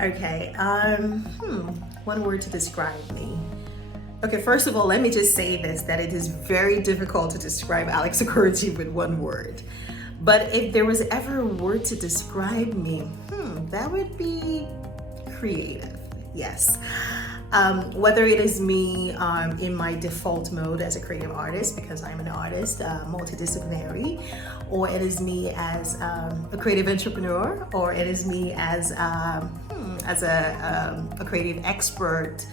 Okay, one word to describe me. Okay, first of all, let me just say this, that it is very difficult to describe Alex Okoroji with one word. But if there was ever a word to describe me, that would be creative, yes. Whether it is me in my default mode as a creative artist, because I'm an artist, multidisciplinary, or it is me as a creative entrepreneur, or it is me as a creative expert,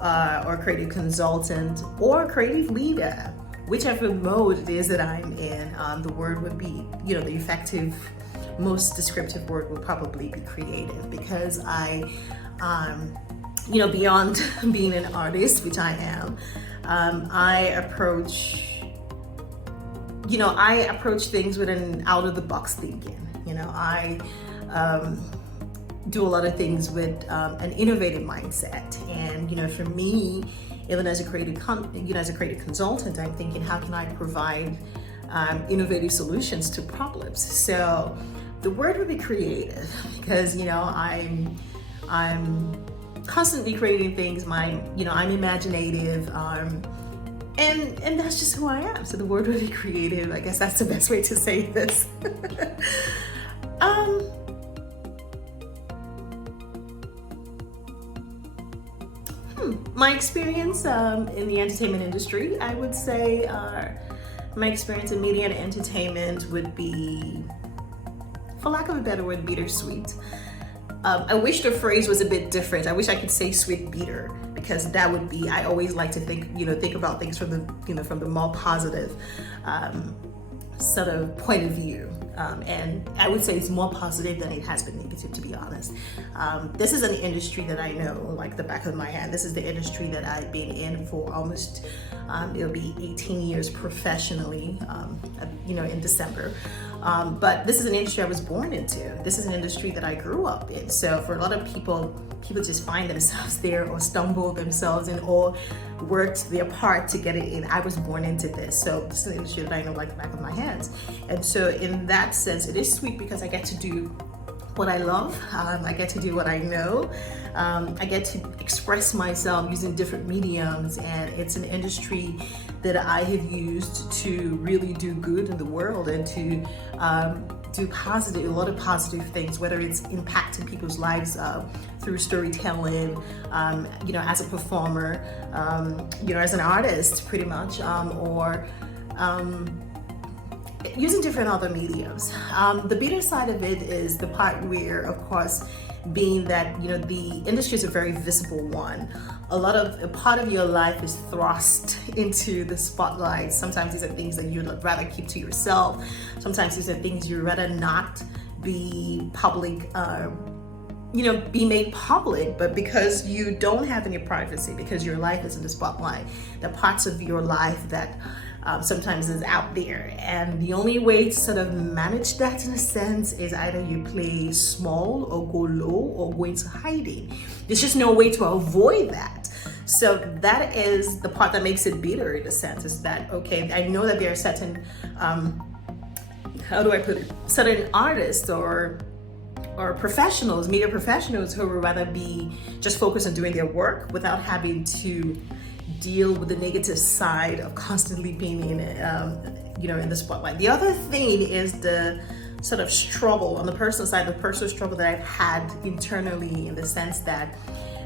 or a creative consultant, or a creative leader. Whichever mode it is that I'm in, the word would be, the effective, most descriptive word would probably be creative, because beyond being an artist, which I am, I approach things with an out-of-the-box thinking. I do a lot of things with an innovative mindset, and for me, even as a creative consultant, I'm thinking, how can I provide innovative solutions to problems? So the word would be creative, because I'm constantly creating things. I'm imaginative, and that's just who I am. So the word would be creative. I guess that's the best way to say this. My experience in the entertainment industry, I would say my experience in media and entertainment would be, for lack of a better word, bittersweet. I wish the phrase was a bit different. I wish I could say sweet bitter, because that would be, I always like to think about things from the more positive sort of point of view. And I would say it's more positive than it has been negative, to be honest. This is an industry that I know like the back of my hand. This is the industry that I've been in for almost, it'll be 18 years professionally, in December. But this is an industry I was born into. This is an industry that I grew up in. So for a lot of people just find themselves there, or stumble themselves in, or worked their part to get it in. I was born into this. So this is an industry that I know like the back of my hands. And so in that sense, it is sweet, because I get to do what I love. I get to do what I know. I get to express myself using different mediums, and it's an industry that I have used to really do good in the world, and to do a lot of positive things, whether it's impacting people's lives through storytelling, as a performer, as an artist, pretty much, or using different other mediums. The bitter side of it is the part where, of course, being that the industry is a very visible one. A part of your life is thrust into the spotlight. Sometimes these are things that you'd rather keep to yourself. Sometimes these are things you'd rather not be public, be made public, but because you don't have any privacy, because your life is in the spotlight, the parts of your life that sometimes is out there. And the only way to sort of manage that, in a sense, is either you play small or go low or go into hiding. There's just no way to avoid that. So that is the part that makes it bitter, in a sense, is that, okay, I know that there are certain, certain artists or professionals, media professionals, who would rather be just focused on doing their work without having to deal with the negative side of constantly being in the spotlight. The other thing is the sort of struggle on the personal side, the personal struggle that I've had internally, in the sense that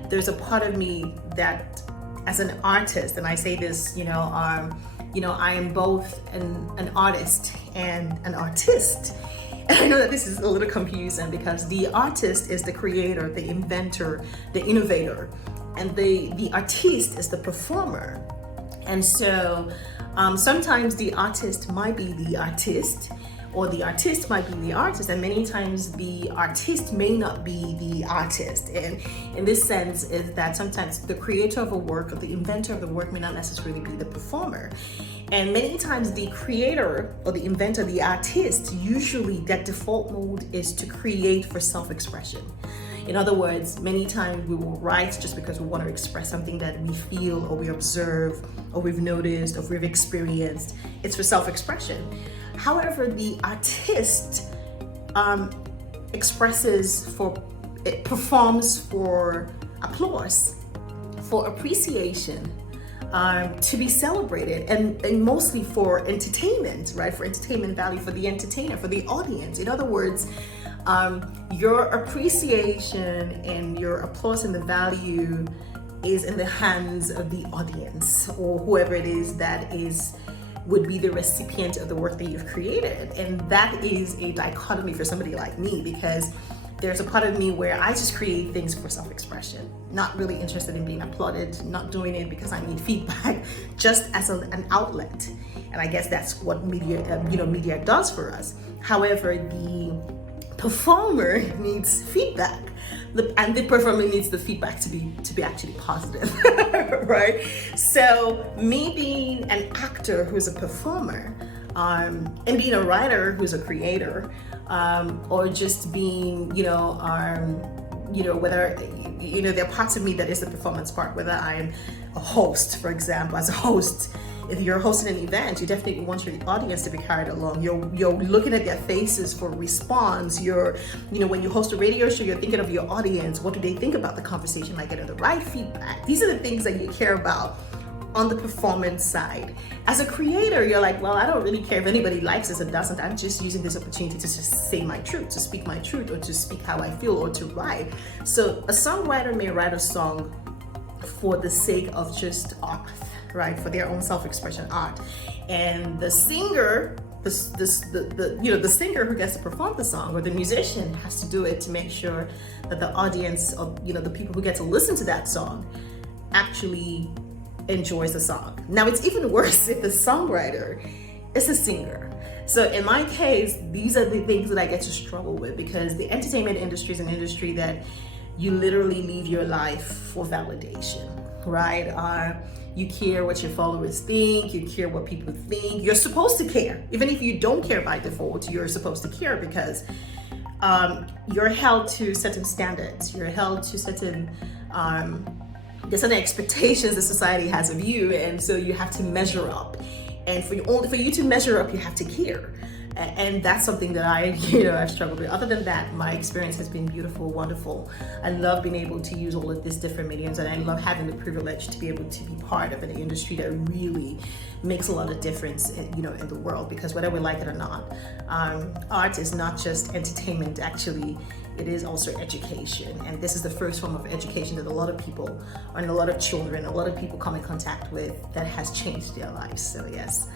there's a part of me that, as an artist, and I say this, I am both an artist and an artist. And I know that this is a little confusing, because the artist is the creator, the inventor, the innovator, and the artiste is the performer. And so sometimes the artist might be the artist, or the artist might be the artist, and many times the artist may not be the artist. And in this sense is that sometimes the creator of a work, or the inventor of the work, may not necessarily be the performer. And many times the creator or the inventor, the artist, usually that default mode is to create for self-expression. In other words, many times we will write just because we want to express something that we feel, or we observe, or we've noticed, or we've experienced. It's for self-expression. However, the artist expresses for it performs for applause, for appreciation, to be celebrated, and mostly for entertainment, right? For entertainment value, for the entertainer, for the audience. In other words, your appreciation and your applause and the value is in the hands of the audience, or whoever it is that would be the recipient of the work that you've created. And that is a dichotomy for somebody like me, because there's a part of me where I just create things for self-expression, not really interested in being applauded, not doing it because I need feedback, just as an outlet. And I guess that's what media does for us. However, the performer needs feedback, and the performer needs the feedback to be actually positive, right? So me being an actor who's a performer, and being a writer who's a creator, or just being, whether, there are parts of me that is the performance part, whether I'm a host, for example. As a host, if you're hosting an event, you definitely want your audience to be carried along. You're looking at their faces for response. When you host a radio show, you're thinking of your audience. What do they think about the conversation? Like getting the right feedback. These are the things that you care about on the performance side. As a creator, you're like, well, I don't really care if anybody likes this or doesn't. I'm just using this opportunity to just say my truth, to speak my truth, or to speak how I feel, or to write. So a songwriter may write a song for the sake of just art, right? For their own self-expression art. And the singer, the singer who gets to perform the song, or the musician, has to do it to make sure that the audience, or the people who get to listen to that song, actually enjoys the song. Now, it's even worse if the songwriter is a singer. So in my case, these are the things that I get to struggle with, because the entertainment industry is an industry that you literally live your life for validation, right? You care what your followers think, you care what people think. You're supposed to care. Even if you don't care by default, you're supposed to care, because you're held to certain standards. You're held to certain there's certain expectations that society has of you, and so you have to measure up. And for you to measure up, you have to care. And that's something that I've struggled with. Other than that, my experience has been beautiful, wonderful. I love being able to use all of these different mediums, and I love having the privilege to be able to be part of an industry that really makes a lot of difference in the world, because whether we like it or not, art is not just entertainment. Actually, it is also education, and this is the first form of education that a lot of people, and a lot of children, a lot of people come in contact with, that has changed their lives. So yes.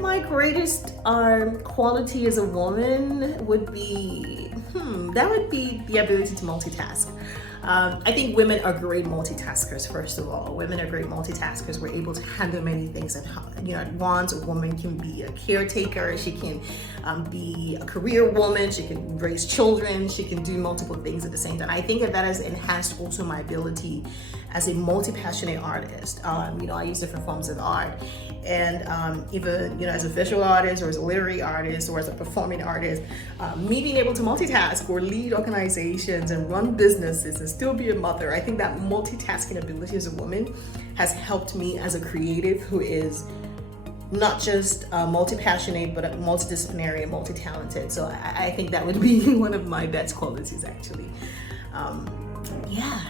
My greatest quality as a woman would be, the ability to multitask. I think women are great multitaskers, first of all. Women are great multitaskers. We're able to handle many things at once. A woman can be a caretaker. She can be a career woman. She can raise children. She can do multiple things at the same time. I think that has enhanced also my ability as a multi-passionate artist. I use different forms of art. And even as a visual artist, or as a literary artist, or as a performing artist, me being able to multitask or lead organizations and run businesses and still be a mother, I think that multitasking ability as a woman has helped me as a creative who is not just multi-passionate, but multidisciplinary and multi-talented. So I think that would be one of my best qualities, actually. Yeah.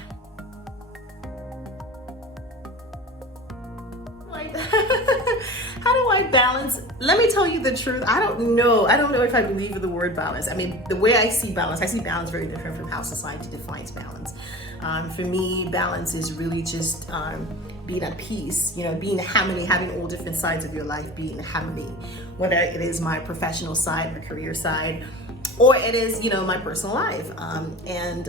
How do I balance? Let me tell you the truth. I don't know if I believe in the word balance. I mean, the way I see balance very different from how society defines balance. For me, balance is really just being at peace, being harmony, having all different sides of your life being in harmony, whether it is my professional side, my career side, or it is, my personal life. And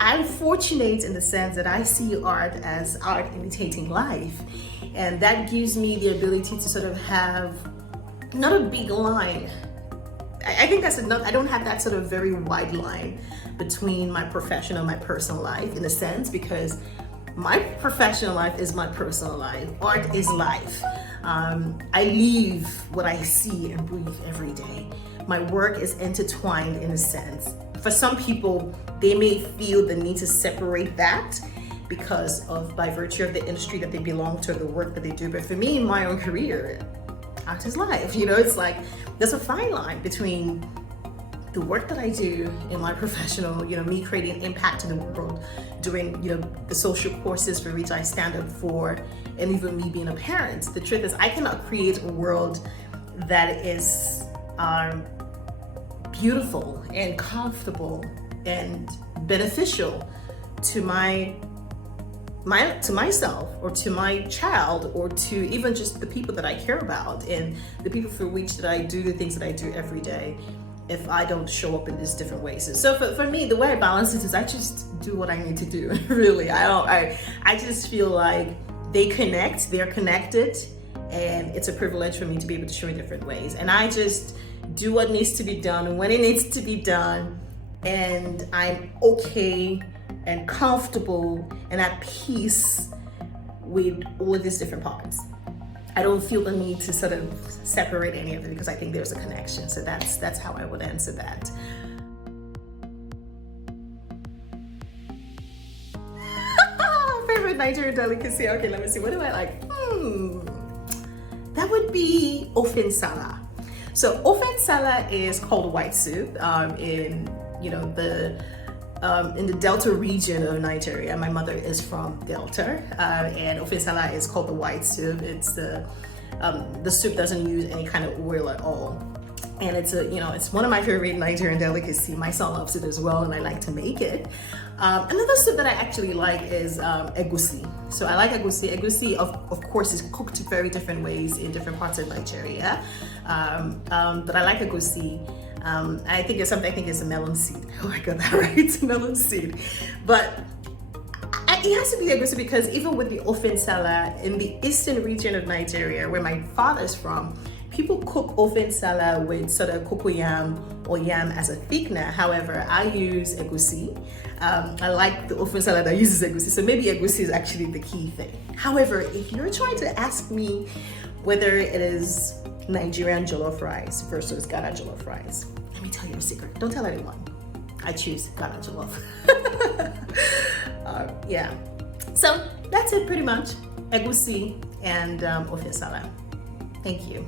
I'm fortunate in the sense that I see art as art imitating life. And that gives me the ability to sort of have not a big line. I think that's enough. I don't have that sort of very wide line between my professional and my personal life, in a sense, because my professional life is my personal life. Art is life. I live what I see and breathe every day. My work is intertwined in a sense. For some people, they may feel the need to separate that by virtue of the industry that they belong to, the work that they do. But for me, in my own career, artist life. You know, it's like there's a fine line between the work that I do in my professional, you know, me creating impact in the world, doing, you know, the social courses for which I stand up for, and even me being a parent. The truth is, I cannot create a world that is beautiful and comfortable and beneficial to myself or to my child or to even just the people that I care about and the people for which that I do the things that I do every day, if I don't show up in these different ways. So for me, the way I balance it is I just do what I need to do. Really, I just feel like they're connected, and it's a privilege for me to be able to show in different ways. And I just do what needs to be done when it needs to be done, and I'm okay and comfortable and at peace with all of these different parts. I don't feel the need to sort of separate any of it because I think there's a connection. So that's how I would answer that. Favorite Nigerian delicacy? Okay, let me see. What do I like? That would be ofe nsala. So ofe nsala is called white soup in, you know, in the Delta region of Nigeria. My mother is from Delta, and ofe nsala is called the white soup. It's the soup doesn't use any kind of oil at all, and it's one of my favorite Nigerian delicacy. My son loves it as well, and I like to make it. Another soup that I actually like is egusi. So I like egusi. Egusi, of course, is cooked very different ways in different parts of Nigeria, but I like egusi. I think it's a melon seed. Oh, I got that right, it's a melon seed. But it has to be egusi because even with the ofe nsala in the eastern region of Nigeria, where my father's from, people cook ofe nsala with sort of cocoyam or yam as a thickener. However, I use egusi. I like the ofe nsala that uses egusi, so maybe egusi is actually the key thing. However, if you're trying to ask me whether it is Nigerian jollof rice versus Ghana jollof rice, let me tell you a secret. Don't tell anyone. I choose Ghana jollof. Yeah. So that's it pretty much. Egusi and ofe nsala. Thank you.